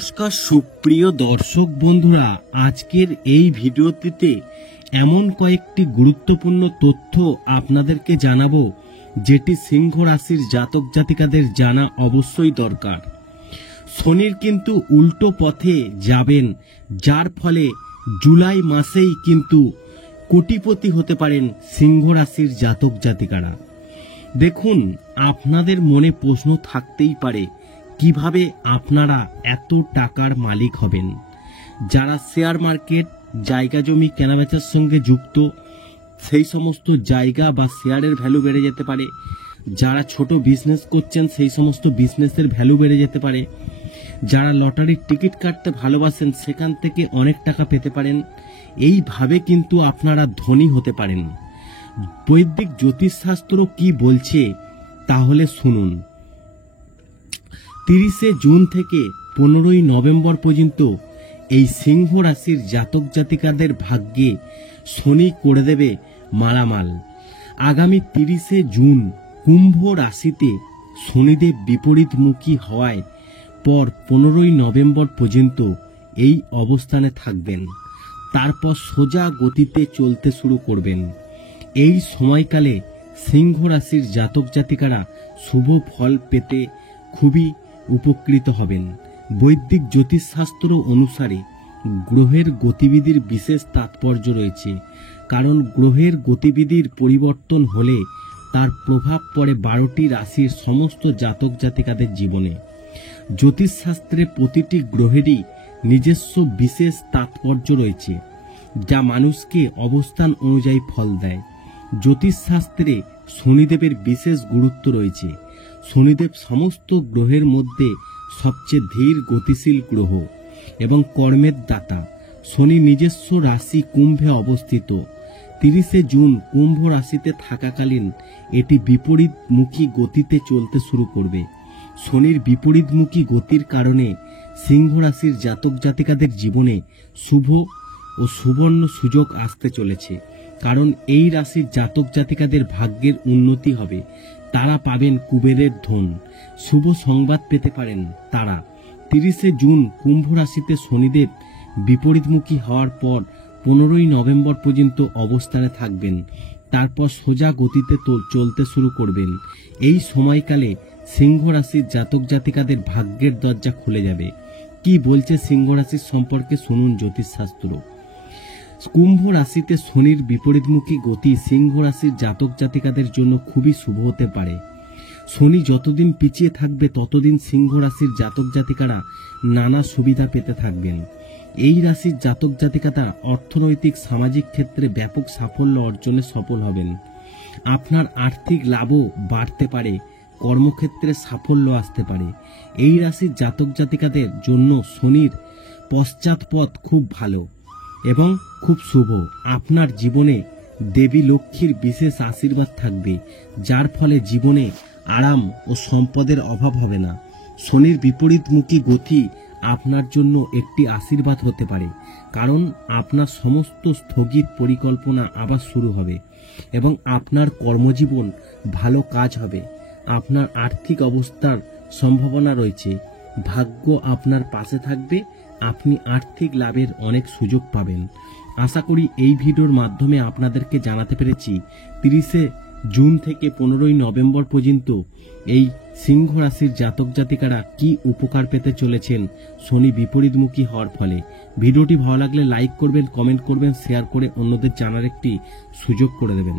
নমস্কার সুপ্রিয় দর্শক বন্ধুরা, আজকের এই ভিডিওটিতে এমন কয়েকটি গুরুত্বপূর্ণ তথ্য আপনাদেরকে জানাবো যেটি সিংহ রাশির জাতক জাতিকাদের জানা অবশ্যই দরকার। শনির কিন্তু উল্টো পথে যাবেন, যার ফলে জুলাই মাসেই কিন্তু কোটিপতি হতে পারেন সিংহ রাশির জাতক জাতিকারা। দেখুন, আপনাদের মনে প্রশ্ন থাকতেই পারে কিভাবে আপনারা এত টাকার মালিক হবেন। যারা শেয়ার মার্কেট, জায়গা জমি কেনাবেচার সঙ্গে যুক্ত, সেই সমস্ত জায়গা বা শেয়ারের ভ্যালু বেড়ে যেতে পারে। যারা ছোট বিজনেস করছেন, সেই সমস্ত বিজনেসের ভ্যালু বেড়ে যেতে পারে। যারা লটারির টিকিট কাটতে ভালোবাসেন, সেখান থেকে অনেক টাকা পেতে পারেন। এইভাবে কিন্তু আপনারা ধনী হতে পারেন। বৈদিক জ্যোতিষশাস্ত্র কি বলছে তাহলে শুনুন। 30শে জুন থেকে 15ই নভেম্বর পর্যন্ত এই সিংহ রাশির জাতক জাতিকাদের ভাগ্যে শনি করে দেবে মালামাল। আগামী 30শে জুন কুম্ভ রাশিতে শনিদেব বিপরীতমুখী হওয়ায় পর 15ই নভেম্বর পর্যন্ত এই অবস্থানে থাকবেন। তারপর সোজা গতিতে চলতে শুরু করবেন। এই সময়কালে সিংহ রাশির জাতক জাতিকারা শুভ ফল পেতে খুবই উপকৃত হবেন। বৈদিক জ্যোতিষশাস্ত্র অনুসারে গ্রহের গতিবিধির বিশেষ তাৎপর্য রয়েছে, কারণ গ্রহের গতিবিধির পরিবর্তন হলে তার প্রভাব পড়ে 12টি রাশির সমস্ত জাতক জাতিকাদের জীবনে। জ্যোতিষশাস্ত্রে প্রতিটি গ্রহেরই নিজস্ব বিশেষ তাৎপর্য রয়েছে, যা মানুষকে অবস্থান অনুযায়ী ফল দেয়। জ্যোতিষশাস্ত্রে শনিদেবের বিশেষ গুরুত্ব রয়েছে। শনিদেব সমস্ত গ্রহের মধ্যে সবচেয়ে ধীর গতিশীল গ্রহ এবং কর্মের দাতা। শনি নিজস্ব রাশি কুম্ভে অবস্থিত। 30শে জুন কুম্ভ রাশিতে থাকাকালীন এটি বিপরীতমুখী গতিতে চলতে শুরু করবে। শনির বিপরীতমুখী গতির কারণে সিংহ রাশির জাতক জাতিকাদের জীবনে শুভ ও সুবর্ণ সুযোগ আসতে চলেছে, কারণ এই রাশির জাতক জাতিকাদের ভাগ্যের উন্নতি হবে। তারা পাবেন কুবেরের ধন। শুভ সংবাদ পেতে পারেন তারা। 30শে জুন কুম্ভ রাশিতে শনিদেব বিপরীতমুখী হওয়ার পর 15ই নভেম্বর পর্যন্ত অবস্থানে থাকবেন। তারপর সোজা গতিতে চলতে শুরু করবেন। এই সময়কালে সিংহ রাশির জাতক জাতিকাদের ভাগ্যের দরজা খুলে যাবে। কি বলছে সিংহ রাশির সম্পর্কে শুনুন জ্যোতিষশাস্ত্র। কুম্ভ রাশিতে শনির বিপরীতমুখী গতি সিংহ রাশির জাতক জাতিকাদের জন্য খুবই শুভ হতে পারে। শনি যতদিন পিছিয়ে থাকবে ততদিন সিংহ রাশির জাতক জাতিকারা নানা সুবিধা পেতে থাকবেন। এই রাশির জাতক জাতিকারা অর্থনৈতিক সামাজিক ক্ষেত্রে ব্যাপক সাফল্য অর্জনে সফল হবেন। আপনার আর্থিক লাভও বাড়তে পারে, কর্মক্ষেত্রে সাফল্য আসতে পারে। এই রাশির জাতক জাতিকাদের জন্য শনির পশ্চাৎপদ খুব ভালো এবং খুব শুভ। আপনার জীবনে দেবী লক্ষ্মীর বিশেষ আশীর্বাদ থাকবে, যার ফলে জীবনে আরাম ও সম্পদের অভাব হবে না। শনির বিপরীতমুখী গতি আপনার জন্য একটি আশীর্বাদ হতে পারে, কারণ আপনার সমস্ত স্থগিত পরিকল্পনা আবার শুরু হবে এবং আপনার কর্মজীবন ভালো কাজ হবে। আপনার আর্থিক অবস্থার সম্ভাবনা রয়েছে। ভাগ্য আপনার পাশে থাকবে। আপনি আর্থিক লাভের অনেক সুযোগ পাবেন। আশা করি এই ভিডিওর মাধ্যমে আপনাদেরকে জানাতে পেরেছি 30শে জুন থেকে 15ই নভেম্বর পর্যন্ত এই সিংহ রাশির জাতক জাতিকারা কি উপকার পেতে চলেছেন শনি বিপরীতমুখী হওয়ার ফলে। ভিডিওটি ভালো লাগলে লাইক করবেন, কমেন্ট করবেন, শেয়ার করে অন্যদের জানার একটি সুযোগ করে দেবেন।